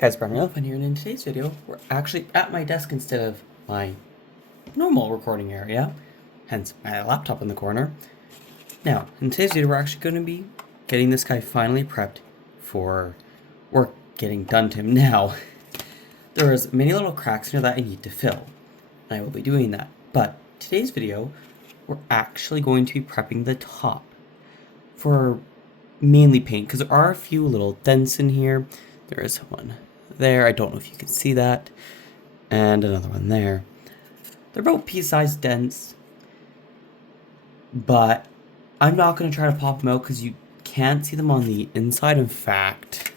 Guys, Brian Elephant here, and in today's video, we're actually at my desk instead of my normal recording area, hence my laptop in the corner. Now, in today's video, we're actually going to be getting this guy finally prepped for work getting done to him. Now, there's many little cracks here that I need to fill, and I will be doing that. But today's video, we're actually going to be prepping the top for mainly paint, because there are a few little dents in here. There is one there, I don't know if you can see that, and another one there. They're both pea-sized dents, but I'm not going to try to pop them out because you can't see them on the inside. In fact,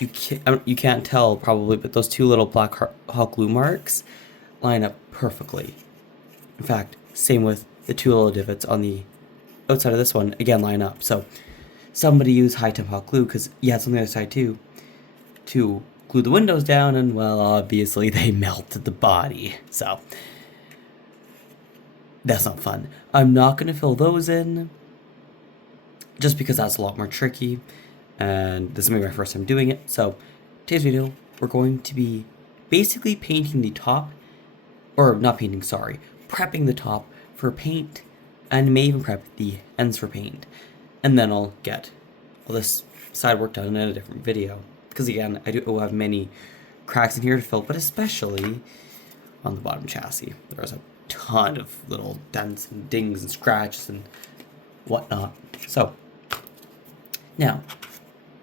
you can't tell probably, but those two little black hot glue marks line up perfectly. In fact, same with the two little divots on the outside of this one, again line up. So somebody used high temp hot glue, because yeah, it's on the other side too, to glue the windows down, and well, obviously they melted the body. So that's not fun. I'm not going to fill those in just because that's a lot more tricky, and this is maybe my first time doing it. So today's video, we're going to be basically painting the top, or not painting, sorry, prepping the top for paint, and may even prep the ends for paint. And then I'll get all this side work done in a different video. Because again, I do have many cracks in here to fill, but especially on the bottom chassis. There's a ton of little dents and dings and scratches and whatnot. So, now,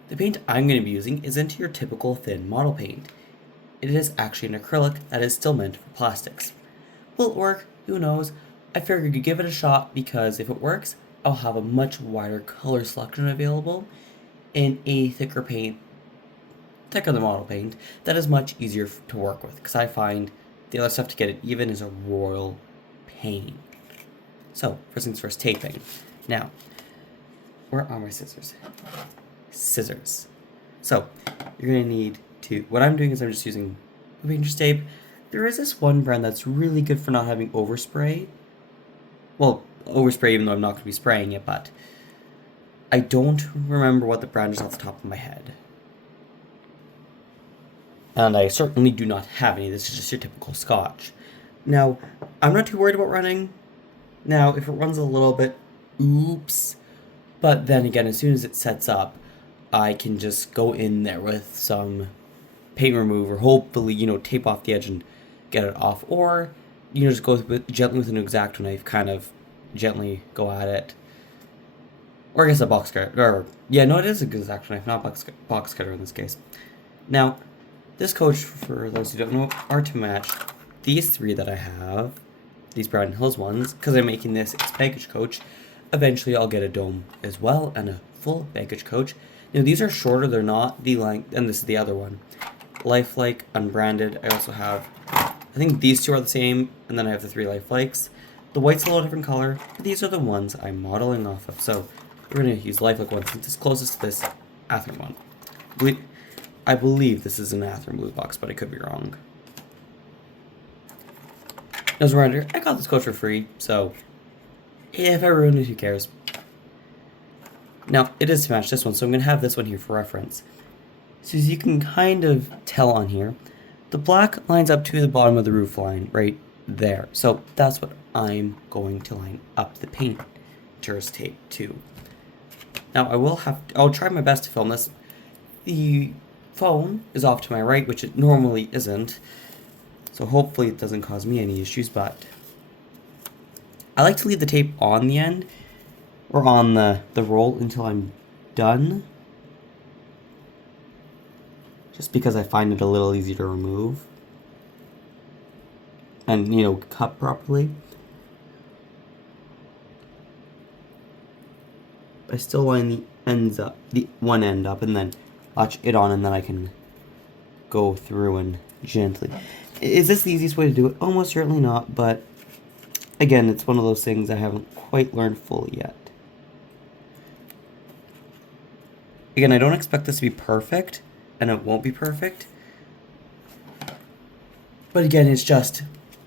the paint I'm going to be using isn't your typical thin model paint. It is actually an acrylic that is still meant for plastics. Will it work? Who knows? I figured I could give it a shot, because if it works, I'll have a much wider color selection available in a thicker paint, thicker than model paint, that is much easier to work with, because I find the other stuff to get it even is a royal pain. So, first things first, taping. Now, where are my scissors? Scissors. So, you're going to need to, what I'm doing is I'm just using painter's tape. There is this one brand that's really good for not having overspray. Well, overspray even though I'm not going to be spraying it, but I don't remember what the brand is off the top of my head. And I certainly do not have any. This is just your typical Scotch. Now, I'm not too worried about running. Now, if it runs a little bit, oops. But then again, as soon as it sets up, I can just go in there with some paint remover, hopefully, tape off the edge and get it off. Or, just go gently with an X-Acto knife, kind of gently go at it. Or I guess a box cutter. Or, yeah, no, it is a X-Acto knife, not box cutter in this case. Now, this coach, for those who don't know, are to match these three that I have, these Brown Hills ones, because I'm making this its baggage coach. Eventually, I'll get a dome as well, and a full baggage coach. These are shorter, they're not the length, and this is the other one. Lifelike, unbranded. I also have, I think these two are the same, and then I have the three Lifelikes. The white's a little different color, but these are the ones I'm modeling off of. So we're going to use Lifelike one since it's closest to this Athearn one. I believe this is an Athearn blue box, but I could be wrong. As a reminder, I got this coach for free, so if I ruin it, who cares? Now, it is to match this one, so I'm going to have this one here for reference. So as you can kind of tell on here, the black lines up to the bottom of the roof line right there. So that's what I'm going to line up the painter's tape to. Now, I'll try my best to film this. The phone is off to my right, which it normally isn't, so hopefully it doesn't cause me any issues, but I like to leave the tape on the end, or on the roll, until I'm done, just because I find it a little easier to remove and cut properly. I still line the ends up, the one end up, and then latch it on, and then I can go through and gently. Is this the easiest way to do it? Almost certainly not, but again, it's one of those things I haven't quite learned fully yet. Again, I don't expect this to be perfect, and it won't be perfect. But again, it's just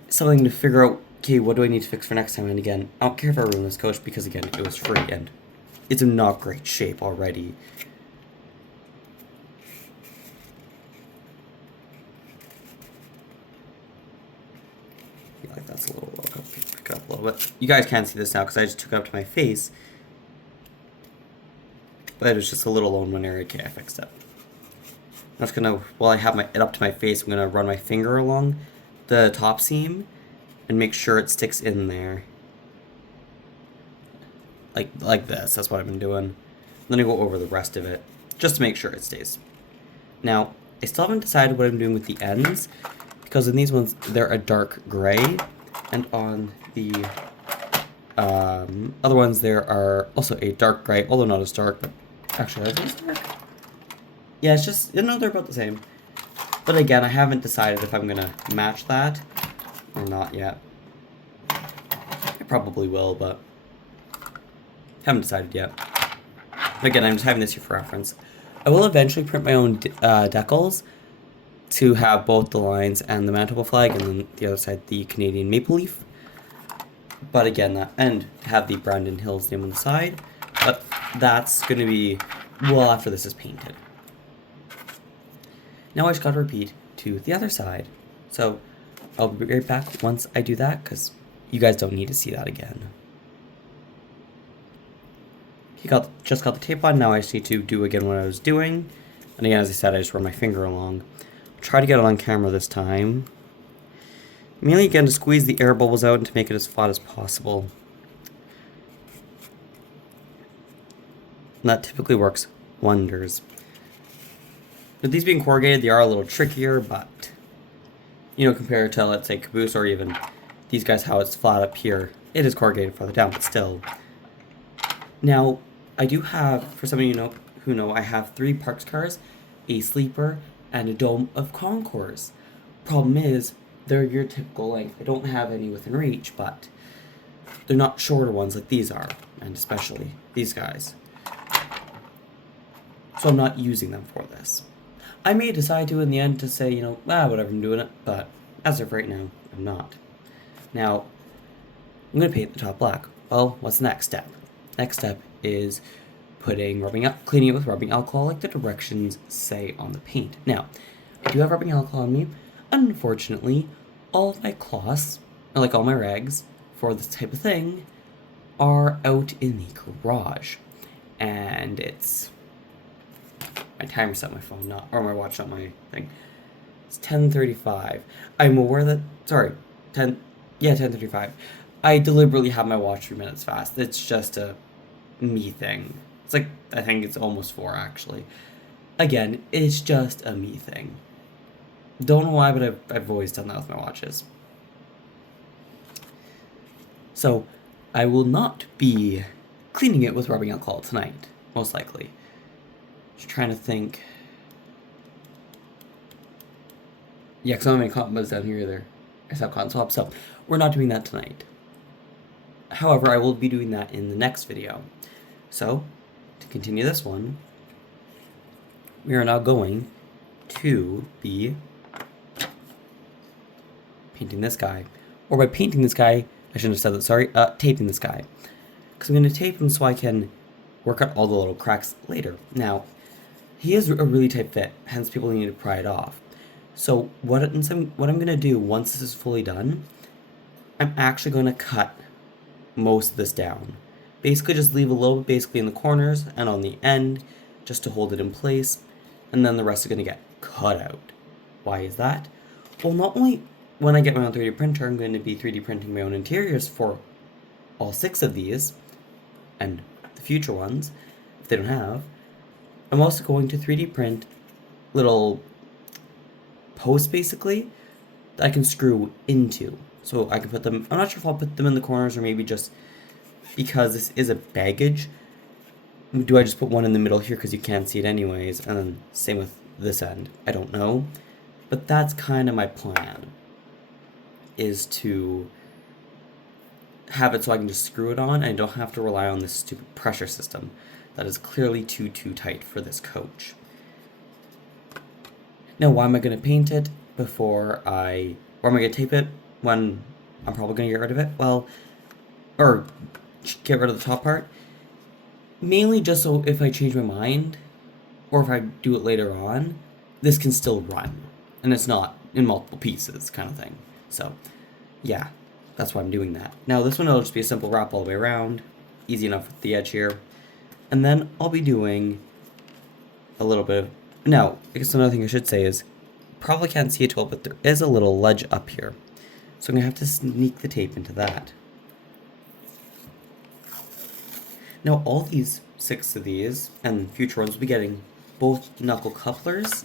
something to figure out, okay, what do I need to fix for next time? And again, I don't care if I ruin this coach, because again, it was free, and it's in not great shape already. that's a little low. I'll pick it up a little bit. You guys can't see this now because I just took it up to my face. But it was just a little low in one area. Okay, I fixed it. I'm just gonna, while I have it up to my face, I'm gonna run my finger along the top seam and make sure it sticks in there. Like this. That's what I've been doing. Then I go over the rest of it just to make sure it stays. Now, I still haven't decided what I'm doing with the ends, because in these ones, they're a dark gray, and on the other ones, there are also a dark gray, although not as dark, but actually, are these dark? Yeah, it's just, you know, they're about the same. But again, I haven't decided if I'm going to match that or not yet. I probably will, but haven't decided yet. Again, I'm just having this here for reference. I will eventually print my own decals to have both the lines and the Manitoba flag, and then the other side the Canadian maple leaf. But again, and have the Brandon Hills name on the side. But that's going to be well after this is painted. Now I just got to repeat to the other side. So I'll be right back once I do that, because you guys don't need to see that again. Just got the tape on, now I just need to do again what I was doing. And again, as I said, I just run my finger along. I'll try to get it on camera this time. Mainly again to squeeze the air bubbles out and to make it as flat as possible. And that typically works wonders. With these being corrugated, they are a little trickier, but you know, compared to, let's say, Caboose or even these guys, how it's flat up here, it is corrugated further down, but still. Now, I do have, for some of you who know, I have 3 parks cars, a sleeper, and a dome of concourse. Problem is, they're your typical length. I don't have any within reach, but they're not shorter ones like these are, and especially these guys. So I'm not using them for this. I may decide to in the end to say, you know, whatever, I'm doing it, but as of right now, I'm not. Now, I'm going to paint the top black. Well, what's the next step? Next step is cleaning it with rubbing alcohol like the directions say on the paint. Now, I do have rubbing alcohol on me. Unfortunately, all of my cloths, or like all my rags for this type of thing, are out in the garage. And it's my timer set on my phone, or my watch, not my thing. It's 10:35. I'm aware that, 10:35. I deliberately have my watch 3 minutes fast. It's just a me thing. It's like, I think it's almost 4 actually. Again, it's just a me thing. Don't know why, but I've always done that with my watches. So, I will not be cleaning it with rubbing alcohol tonight, most likely. Just trying to think. Yeah, because I don't have any cotton buds down here either. I just have cotton swabs, so we're not doing that tonight. However, I will be doing that in the next video. So, to continue this one, we are now going to be painting this guy. Or by painting this guy, I shouldn't have said that, sorry, taping this guy. Because I'm going to tape him so I can work out all the little cracks later. Now, he is a really tight fit, hence people need to pry it off. So what I'm going to do once this is fully done, I'm actually going to cut most of this down. Basically just leave a little bit basically in the corners and on the end just to hold it in place, and then the rest is going to get cut out. Why is that? Well, not only when I get my own 3D printer, I'm going to be 3D printing my own interiors for all 6 of these, and the future ones, if they don't have. I'm also going to 3D print little posts, basically, that I can screw into. So I can put them, I'm not sure if I'll put them in the corners or maybe just because this is a baggage. Do I just put one in the middle here because you can't see it anyways, and then same with this end? I don't know. But that's kind of my plan, is to have it so I can just screw it on and I don't have to rely on this stupid pressure system that is clearly too tight for this coach. Now, why am I going to paint it or am I going to tape it when I'm probably going to get rid of it? Well, or get rid of the top part. Mainly just so if I change my mind, or if I do it later on, this can still run. And it's not in multiple pieces kind of thing. So, yeah. That's why I'm doing that. Now this one will just be a simple wrap all the way around. Easy enough with the edge here. And then I'll be doing a little bit of... Now, I guess another thing I should say is, probably can't see it well, but there is a little ledge up here. So I'm going to have to sneak the tape into that. Now all these 6 of these, and future ones, will be getting both knuckle couplers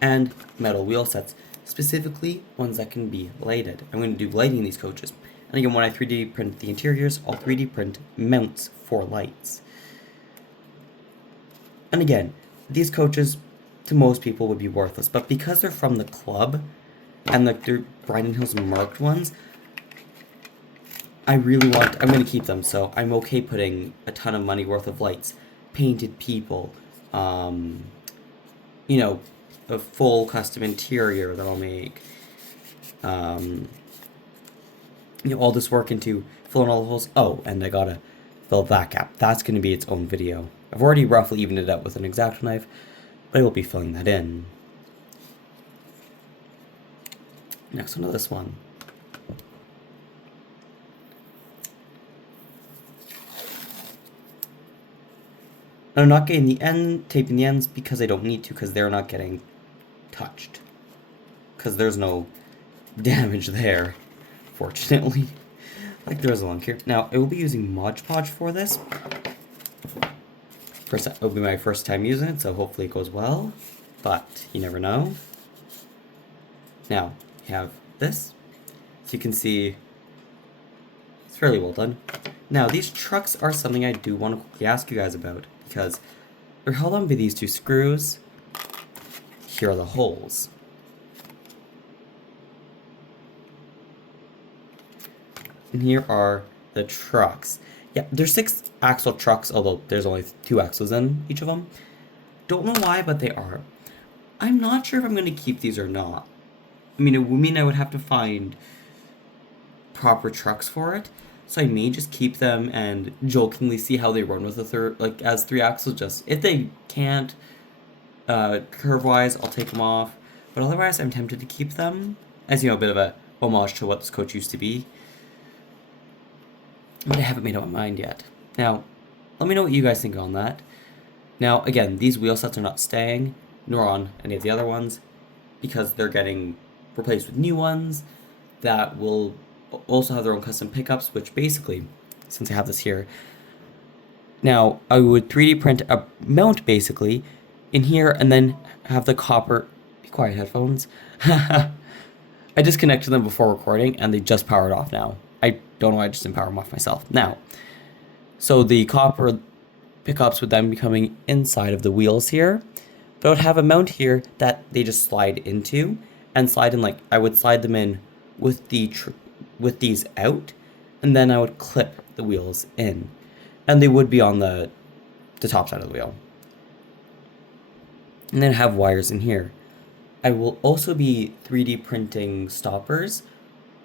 and metal wheel sets. Specifically, ones that can be lighted. I'm going to do lighting these coaches. And again, when I 3D print the interiors, I'll 3D print mounts for lights. And again, these coaches, to most people, would be worthless. But because they're from the club, and they're Brighton Hills marked ones, I'm going to keep them. So I'm okay putting a ton of money worth of lights, painted people, you know, a full custom interior that I'll make. You know, all this work into filling all the holes. Oh, and I gotta fill that gap. That's gonna be its own video. I've already roughly evened it out with an X-Acto knife, but I will be filling that in. Next one to this one. I'm not getting the end, taping the ends because I don't need to, because they're not getting touched. Because there's no damage there, fortunately. Like there is along here. Now, I will be using Mod Podge for this. First, it will be my first time using it, so hopefully it goes well. But you never know. Now, you have this. So you can see it's fairly well done. Now, these trucks are something I do want to quickly ask you guys about, because they're held on by these 2 screws. Here are the holes. And here are the trucks. Yeah, there's 6 axle trucks, although there's only 2 axles in each of them. Don't know why, but they are. I'm not sure if I'm going to keep these or not. I mean, it would mean I would have to find proper trucks for it. So I may just keep them and jokingly see how they run with as 3 axles. Just if they can't curve-wise, I'll take them off. But otherwise, I'm tempted to keep them as, you know, a bit of a homage to what this coach used to be. But I haven't made up my mind yet. Now, let me know what you guys think on that. Now, again, these wheel sets are not staying, nor on any of the other ones, because they're getting replaced with new ones that will also have their own custom pickups, which basically, since I have this here, now I would 3D print a mount basically in here and then have the copper... Be quiet, headphones. I disconnected them before recording and they just powered off now. I don't know why I just didn't power them off myself. Now, so the copper pickups would then be coming inside of the wheels here, but I would have a mount here that they just slide into and slide in, like I would slide them in with with these out, and then I would clip the wheels in, and they would be on the top side of the wheel, and then have wires in here. I will also be 3D printing stoppers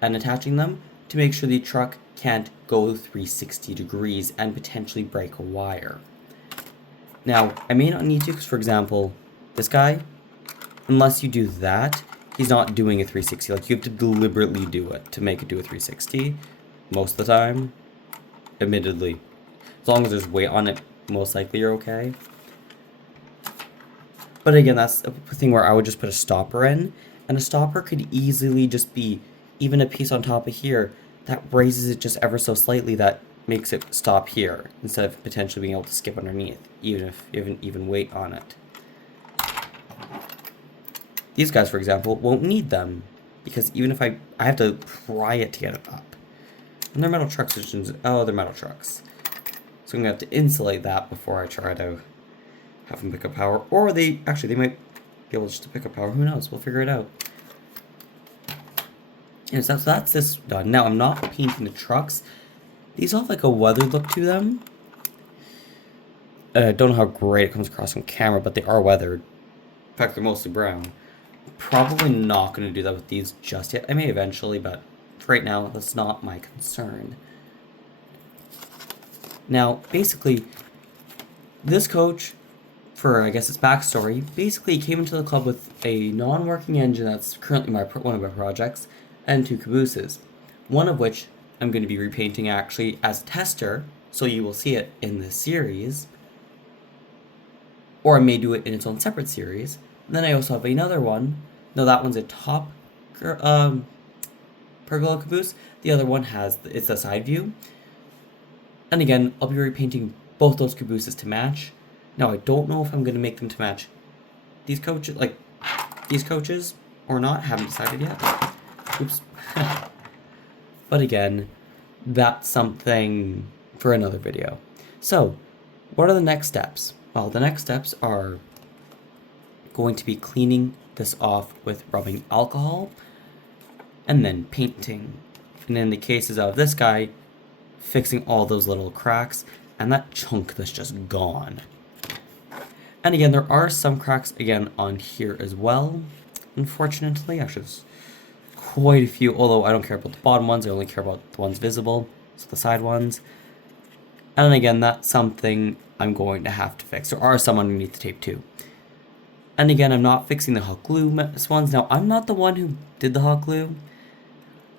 and attaching them to make sure the truck can't go 360 degrees and potentially break a wire. Now, I may not need to, because for example, this guy, unless you do that, he's not doing a 360. Like, you have to deliberately do it to make it do a 360 most of the time. Admittedly. As long as there's weight on it, most likely you're okay. But again, that's a thing where I would just put a stopper in, and a stopper could easily just be even a piece on top of here that raises it just ever so slightly that makes it stop here, instead of potentially being able to skip underneath, even if you have an even weight on it. These guys, for example, won't need them, because even if I have to pry it to get it up. And they're metal trucks, oh, they're metal trucks. So I'm going to have to insulate that before I try to have them pick up power. Or they might be able just to pick up power. Who knows? We'll figure it out. And so that's this done. Now, I'm not painting the trucks. These all have like a weathered look to them. I don't know how great it comes across on camera, but they are weathered. In fact, they're mostly brown. Probably not going to do that with these just yet. I may eventually, but for right now, that's not my concern. Now, basically, this coach, for I guess its backstory, basically came into the club with a non-working engine that's currently one of my projects, and 2 cabooses. one of which I'm going to be repainting actually as tester, so you will see it in this series, or I may do it in its own separate series. And then I also have another one. Now that one's a top pergola caboose. The other one it's a side view. And again, I'll be repainting both those cabooses to match. Now I don't know if I'm going to make them to match these coaches, or not. Haven't decided yet. Oops. But again, that's something for another video. So, what are the next steps? Well, the next steps are going to be cleaning this off with rubbing alcohol and then painting. And in the cases of this guy, fixing all those little cracks and that chunk that's just gone. And again, there are some cracks again on here as well. Unfortunately, actually, there's quite a few, although I don't care about the bottom ones, I only care about the ones visible, so the side ones. And again, that's something I'm going to have to fix. There are some underneath the tape too. And again, I'm not fixing the hot glue ones. Now, I'm not the one who did the hot glue,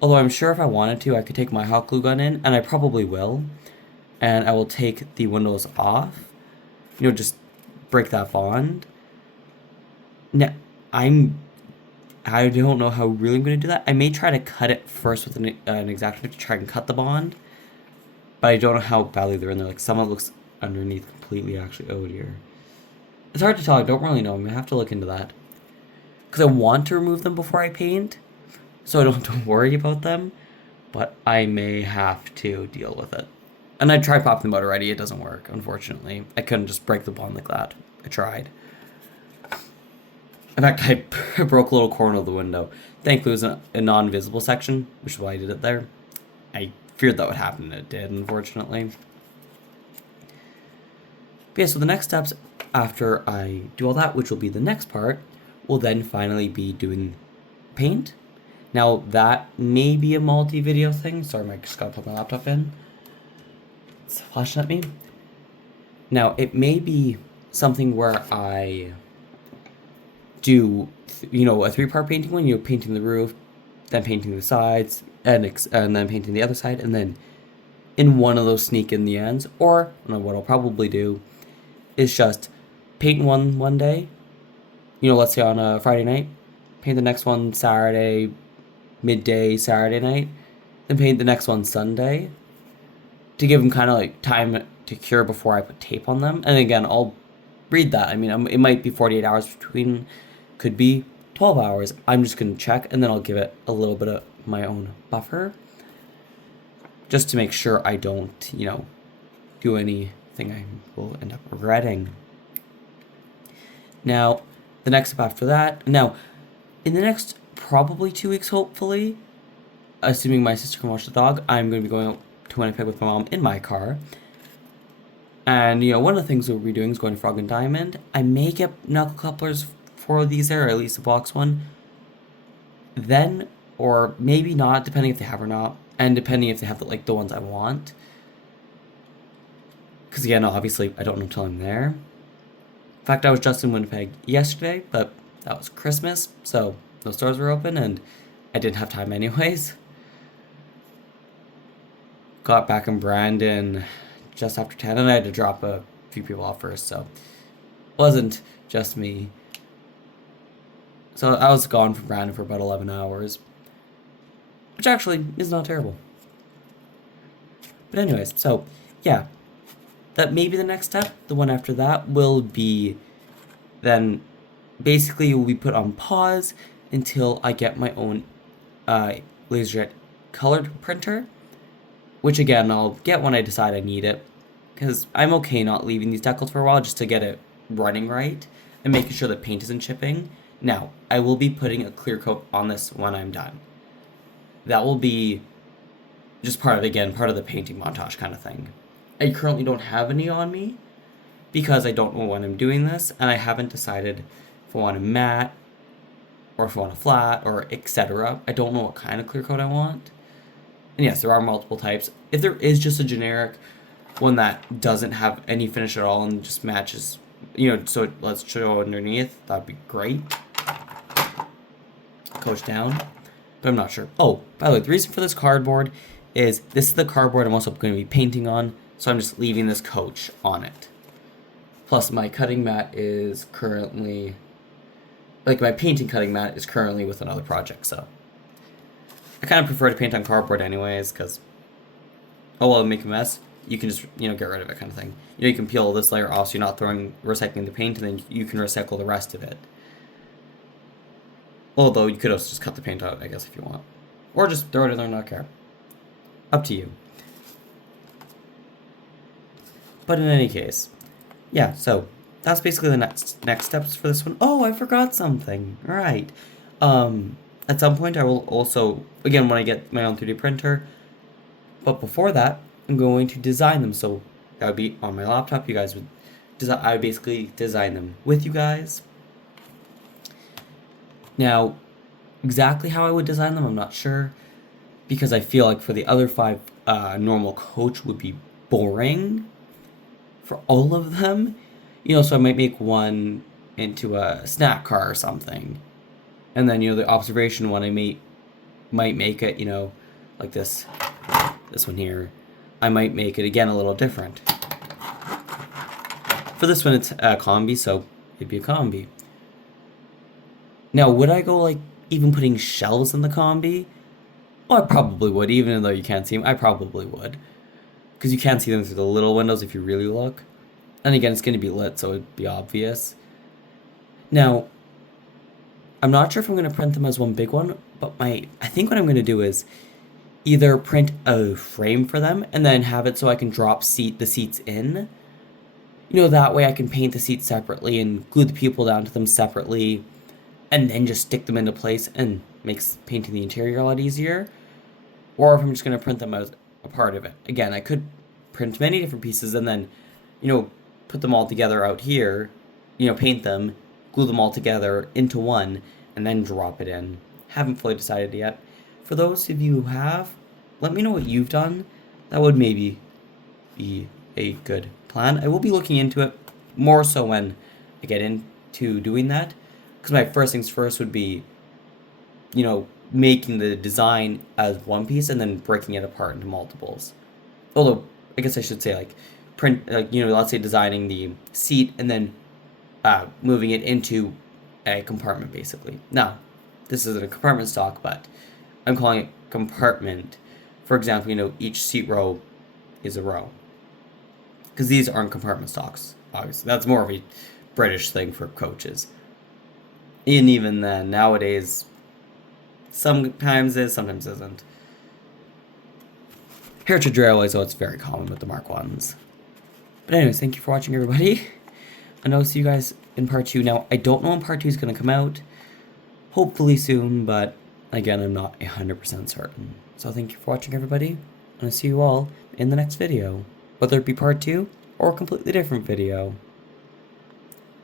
although I'm sure if I wanted to, I could take my hot glue gun in, and I probably will. And I will take the windows off, just break that bond. Now, I don't know how really I'm going to do that. I may try to cut it first with an X-Acto to try and cut the bond, but I don't know how badly they're in there. Like, some of it looks underneath completely, actually. Oh, dear. It's hard to tell. I don't really know. I'm going to have to look into that. Because I want to remove them before I paint, so I don't have to worry about them, but I may have to deal with it. And I tried popping them out already. It doesn't work, unfortunately. I couldn't just break the bond like that. I tried. In fact, I broke a little corner of the window. Thankfully, it was a non-visible section, which is why I did it there. I feared that would happen, and it did, unfortunately. But yeah, so the next steps after I do all that, which will be the next part, will then finally be doing paint. Now, that may be a multi-video thing. Sorry, I just gotta put my laptop in. It's flashing at me. Now, it may be something where I do, a 3-part painting one, painting the roof, then painting the sides, and then painting the other side, and then in one of those sneak in the ends. Or, what I'll probably do is just paint one day, let's say on a Friday night, paint the next one Saturday, midday Saturday night, then paint the next one Sunday, to give them kind of like time to cure before I put tape on them. And again, I'll read that. I mean, it might be 48 hours between, could be 12 hours. I'm just going to check, and then I'll give it a little bit of my own buffer, just to make sure I don't, do anything I will end up regretting. Now, the next step after that, now, in the next probably 2 weeks, hopefully, assuming my sister can watch the dog, I'm going to be going out to Winnipeg with my mom in my car. And, one of the things we'll be doing is going to Frog and Diamond. I may get knuckle couplers for these there, or at least a box one. Then, or maybe not, depending if they have or not. And depending if they have, the ones I want. Because, again, obviously, I don't know until I'm there. In fact, I was just in Winnipeg yesterday, but that was Christmas, so no stores were open, and I didn't have time anyways. Got back in Brandon just after 10, and I had to drop a few people off first, so it wasn't just me. So I was gone from Brandon for about 11 hours, which actually is not terrible. But anyways, so yeah, that may be the next step. The one after that will be then basically it will be put on pause until I get my own laserjet colored printer, which again I'll get when I decide I need it, because I'm okay not leaving these decals for a while just to get it running right and making sure the paint isn't chipping. Now, I will be putting a clear coat on this when I'm done. That will be just part of the painting montage kind of thing. I currently don't have any on me because I don't know when I'm doing this, and I haven't decided if I want a matte or if I want a flat or etc. I don't know what kind of clear coat I want. And yes, there are multiple types. If there is just a generic one that doesn't have any finish at all and just matches, so it lets show underneath, that'd be great. Coach down. but I'm not sure. Oh, by the way, the reason for this cardboard is this is the cardboard I'm also going to be painting on, so I'm just leaving this coach on it. Plus, my cutting mat is currently, like my painting cutting mat is currently with another project, so. I kind of prefer to paint on cardboard anyways, because, oh well, make a mess, you can just, get rid of it kind of thing. You can peel this layer off so you're not recycling the paint, and then you can recycle the rest of it. Although, you could also just cut the paint out, I guess, if you want. Or just throw it in there and not care. Up to you. But in any case, yeah, so that's basically the next steps for this one. Oh, I forgot something. Right. At some point I will also, again, when I get my own 3D printer, but before that, I'm going to design them. So that would be on my laptop. You guys would I would basically design them with you guys. Now, exactly how I would design them, I'm not sure, because I feel like for the other 5, normal coach would be boring for all of them. So I might make one into a snack car or something. And then, the observation one, I might make it, like this one here. I might make it, again, a little different. For this one, it's a combi, so it'd be a combi. Now, would I go, even putting shelves in the combi? Oh, I probably would, even though you can't see them. I probably would. Because you can't see them through the little windows if you really look. And again, it's going to be lit, so it'd be obvious. Now, I'm not sure if I'm going to print them as one big one, but I think what I'm going to do is either print a frame for them and then have it so I can drop the seats in. That way I can paint the seats separately and glue the people down to them separately and then just stick them into place and makes painting the interior a lot easier. Or if I'm just going to print them as a part of it. Again, I could print many different pieces and then, put them all together out here, paint them, glue them all together into one, and then drop it in. Haven't fully decided yet. For those of you who have, let me know what you've done. That would maybe be a good plan. I will be looking into it more so when I get into doing that. Because my first things first would be, making the design as one piece and then breaking it apart into multiples. Although, I guess I should say, let's say designing the seat and then moving it into a compartment, basically. Now, this isn't a compartment stock, but I'm calling it compartment. For example, each seat row is a row. Because these aren't compartment stocks, obviously. That's more of a British thing for coaches. And even then, nowadays, sometimes is, sometimes isn't. Heritage Railways, so it's very common with the Mark 1s. But anyways, thank you for watching, everybody. And I'll see you guys in part 2. Now, I don't know when part 2 is going to come out. Hopefully soon, but again, I'm not 100% certain. So thank you for watching, everybody. And I'll see you all in the next video. Whether it be part 2 or a completely different video.